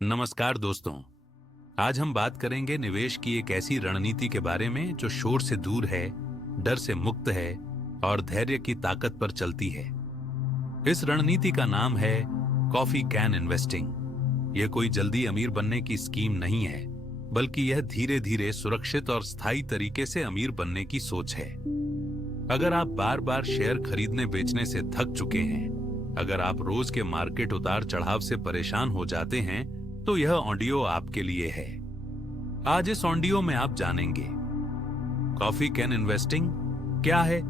नमस्कार दोस्तों। आज हम बात करेंगे निवेश की एक ऐसी रणनीति के बारे में जो शोर से दूर है, डर से मुक्त है और धैर्य की ताकत पर चलती है। इस रणनीति का नाम है कॉफी कैन इन्वेस्टिंग। यह कोई जल्दी अमीर बनने की स्कीम नहीं है, बल्कि यह धीरे धीरे सुरक्षित और स्थायी तरीके से अमीर बनने की सोच है। अगर आप बार बार शेयर खरीदने बेचने से थक चुके हैं, अगर आप रोज के मार्केट उतार चढ़ाव से परेशान हो जाते हैं, तो यह ऑडियो आपके लिए है। आज इस ऑडियो में आप जानेंगे कॉफी कैन इन्वेस्टिंग क्या है,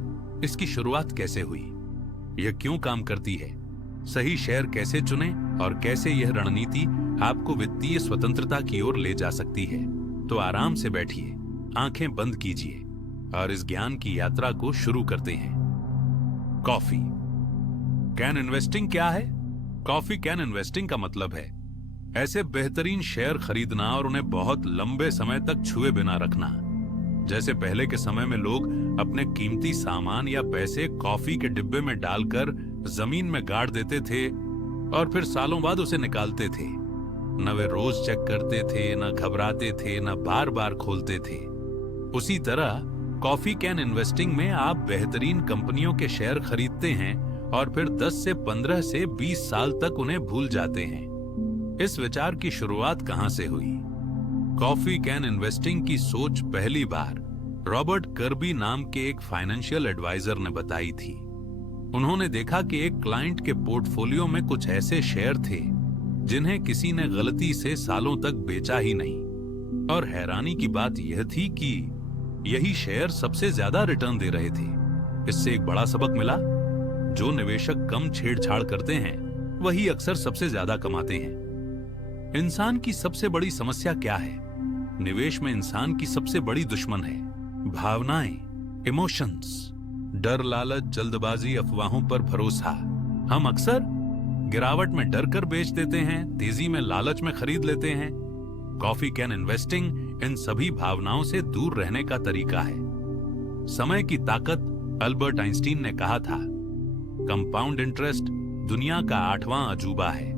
इसकी शुरुआत कैसे हुई, यह क्यों काम करती है, सही शेयर कैसे चुनें और कैसे यह रणनीति आपको वित्तीय स्वतंत्रता की ओर ले जा सकती है। तो आराम से बैठिए, आंखें बंद कीजिए और इस ज्ञान की यात्रा को शुरू करते हैं। कॉफी कैन इन्वेस्टिंग क्या है? कॉफी कैन इन्वेस्टिंग का मतलब है ऐसे बेहतरीन शेयर खरीदना और उन्हें बहुत लंबे समय तक छुए बिना रखना। जैसे पहले के समय में लोग अपने कीमती सामान या पैसे कॉफी के डिब्बे में डालकर जमीन में गाड़ देते थे और फिर सालों बाद उसे निकालते थे। न वे रोज चेक करते थे, न घबराते थे, न बार बार खोलते थे। उसी तरह कॉफी कैन इन्वेस्टिंग में आप बेहतरीन कंपनियों के शेयर खरीदते हैं और फिर 10 से 15 से 20 साल तक उन्हें भूल जाते हैं। इस विचार की शुरुआत कहां से हुई? कॉफी कैन इन्वेस्टिंग की सोच पहली बार रॉबर्ट कर्बी नाम के एक फाइनेंशियल एडवाइजर ने बताई थी। उन्होंने देखा कि एक क्लाइंट के पोर्टफोलियो में कुछ ऐसे शेयर थे जिन्हें किसी ने गलती से सालों तक बेचा ही नहीं, और हैरानी की बात यह थी कि यही शेयर सबसे ज्यादा रिटर्न दे रहे थे। इससे एक बड़ा सबक मिला, जो निवेशक कम छेड़छाड़ करते हैं वही अक्सर सबसे ज्यादा कमाते हैं। इंसान की सबसे बड़ी समस्या क्या है? निवेश में इंसान की सबसे बड़ी दुश्मन है भावनाएं, इमोशंस, डर, लालच, जल्दबाजी, अफवाहों पर भरोसा। हम अक्सर गिरावट में डर कर बेच देते हैं, तेजी में लालच में खरीद लेते हैं। कॉफी कैन इन्वेस्टिंग इन सभी भावनाओं से दूर रहने का तरीका है। समय की ताकत। अल्बर्ट आइंस्टीन ने कहा था, कंपाउंड इंटरेस्ट दुनिया का 8वां अजूबा है।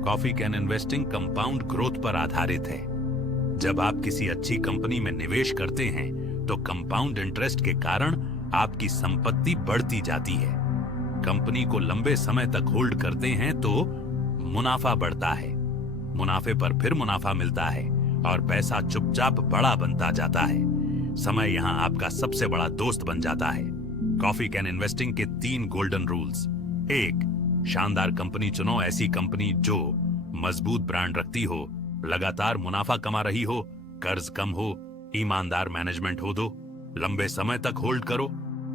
Coffee can investing compound growth पर आधारित है। जब आप किसी अच्छी कंपनी में निवेश करते हैं तो कंपाउंड इंटरेस्ट के कारण आपकी संपत्ति बढ़ती जाती है। कंपनी को लंबे समय तक होल्ड करते हैं तो मुनाफा बढ़ता है, मुनाफे पर फिर मुनाफा मिलता है और पैसा चुपचाप बड़ा बनता जाता है। समय यहां आपका सबसे बड़ा दोस्त बन जाता है। कॉफी कैन इन्वेस्टिंग के 3 गोल्डन रूल्स। 1, शानदार कंपनी चुनो, ऐसी कंपनी जो मजबूत ब्रांड रखती हो, लगातार मुनाफा कमा रही हो, कर्ज कम हो, ईमानदार मैनेजमेंट हो। 2, लंबे समय तक होल्ड करो,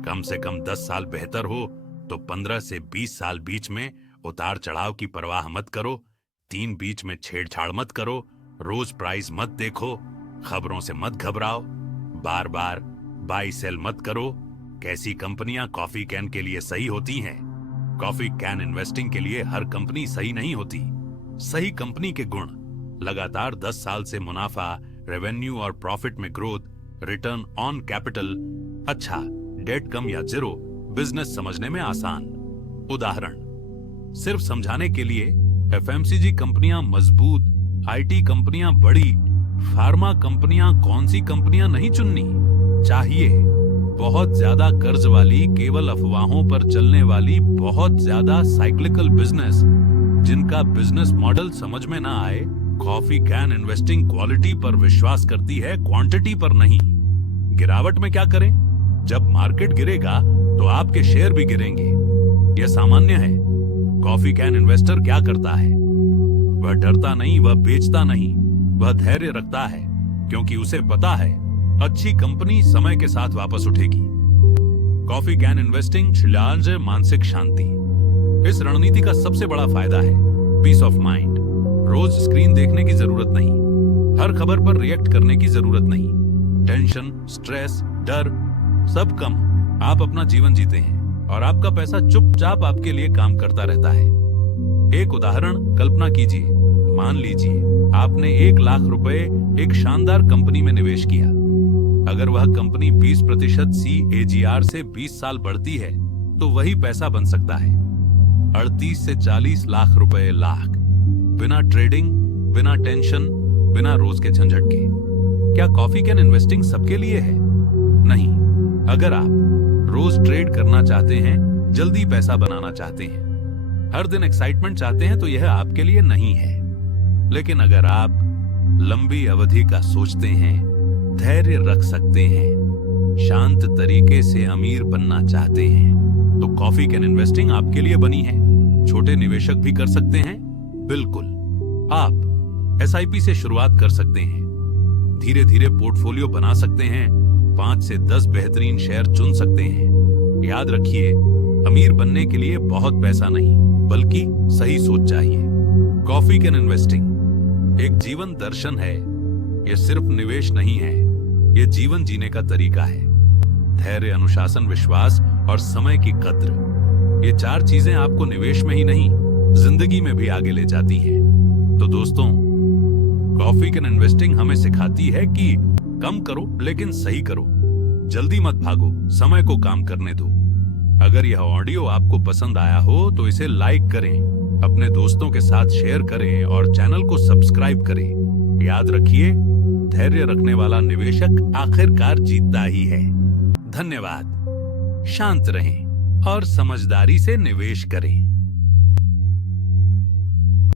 कम से कम 10 साल बेहतर हो तो 15 से 20 साल बीच में उतार चढ़ाव की परवाह मत करो। 3, बीच में छेड़छाड़ मत करो, रोज प्राइस मत देखो, खबरों से मत घबराओ, बार बार बाई सेल मत करो। कैसी कंपनियां कॉफी कैन के लिए सही होती हैं? कॉफी कैन इन्वेस्टिंग के लिए हर कंपनी सही नहीं होती। सही कंपनी के गुण: लगातार 10 साल से मुनाफा, रेवेन्यू और प्रॉफिट में ग्रोथ, रिटर्न ऑन कैपिटल अच्छा, डेट कम या जीरो, बिजनेस समझने में आसान। उदाहरण सिर्फ समझाने के लिए, एफएमसीजी कंपनियां मजबूत, आईटी कंपनियां बड़ी, फार्मा कंपनियां कौन सी कंपनियां नहीं चुननी चाहिए? बहुत ज्यादा कर्ज वाली, केवल अफवाहों पर चलने वाली, बहुत ज्यादा साइक्लिकल बिजनेस जिनका बिजनेस मॉडल समझ में ना आए। कॉफी कैन इन्वेस्टिंग क्वालिटी पर विश्वास करती है, क्वांटिटी पर नहीं। गिरावट में क्या करें? जब मार्केट गिरेगा तो आपके शेयर भी गिरेंगे, यह सामान्य है। कॉफी कैन इन्वेस्टर क्या करता है? वह डरता नहीं, वह बेचता नहीं, वह धैर्य रखता है, क्योंकि उसे पता है अच्छी कंपनी समय के साथ वापस उठेगी। कॉफी कैन इन्वेस्टिंग शिलांज मानसिक शांति। इस रणनीति का सबसे बड़ा फायदा है पीस ऑफ माइंड। रोज स्क्रीन देखने की जरूरत नहीं, हर खबर पर रिएक्ट करने की जरूरत नहीं। टेंशन, स्ट्रेस, डर सब कम। आप अपना जीवन जीते हैं और आपका पैसा चुपचाप आपके लिए काम करता रहता है। एक उदाहरण कल्पना कीजिए। मान लीजिए आपने 1 लाख रुपए एक शानदार कंपनी में निवेश किया। अगर वह कंपनी 20% CAGR से 20 साल बढ़ती है तो वही पैसा बन सकता है 38 से 40 लाख रुपए। बिना ट्रेडिंग, बिना टेंशन, बिना रोज के झंझट के। क्या कॉफी कैन इन्वेस्टिंग सबके लिए है? नहीं। अगर आप रोज ट्रेड करना चाहते हैं, जल्दी पैसा बनाना चाहते हैं, हर दिन एक्साइटमेंट चाहते हैं, तो यह आपके लिए नहीं है। लेकिन अगर आप लंबी अवधि का सोचते हैं, धैर्य रख सकते हैं, शांत तरीके से अमीर बनना चाहते हैं, तो कॉफी कैन इन्वेस्टिंग आपके लिए बनी है। छोटे निवेशक भी कर सकते हैं, बिल्कुल। आप एसआईपी से शुरुआत कर सकते हैं, धीरे धीरे पोर्टफोलियो बना सकते हैं, 5 से 10 बेहतरीन शेयर चुन सकते हैं। याद रखिए, अमीर बनने के लिए बहुत पैसा नहीं, बल्कि सही सोच चाहिए। कॉफी कैन इन्वेस्टिंग एक जीवन दर्शन है। यह सिर्फ निवेश नहीं है, यह जीवन जीने का तरीका है। धैर्य, अनुशासन, विश्वास और समय की कद्र, ये 4 चीजें आपको निवेश में ही नहीं, जिंदगी में भी आगे ले जाती हैं। तो दोस्तों, कॉफी कैन इन्वेस्टिंग हमें सिखाती है कि कम करो लेकिन सही करो, जल्दी मत भागो, समय को काम करने दो। अगर यह ऑडियो आपको पसंद आया हो तो इसे लाइक करें, अपने दोस्तों के साथ शेयर करें और चैनल को सब्सक्राइब करें। याद रखिए, धैर्य रखने वाला निवेशक आखिरकार जीतता ही है। धन्यवाद। शांत रहें और समझदारी से निवेश करें।